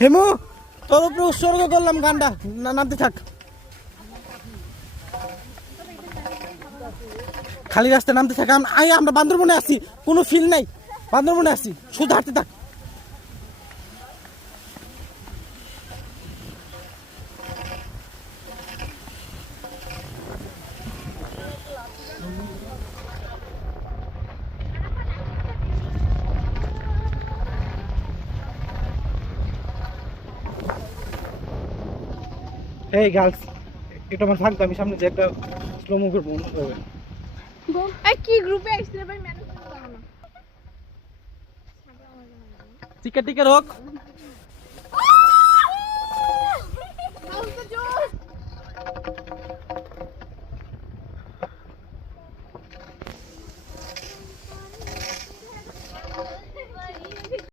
হেমু তোর উপরে উৎসর্গ করলাম গানটা, নামতে থাক। খালি রাস্তায় নামতে থাক। আমরা বান্দরবনে আছি, কোনো ফিল নাই, বান্দরবনে আছি, শুধু হাঁটতে থাক। এই গার্লস, এটা আমার থাকতো, আমি সামনে যে একটা স্লো মুভ করবো। কি গ্রুপে আসলে ভাই ম্যানেজ করতে পারো না। টিকা টিকা রোক।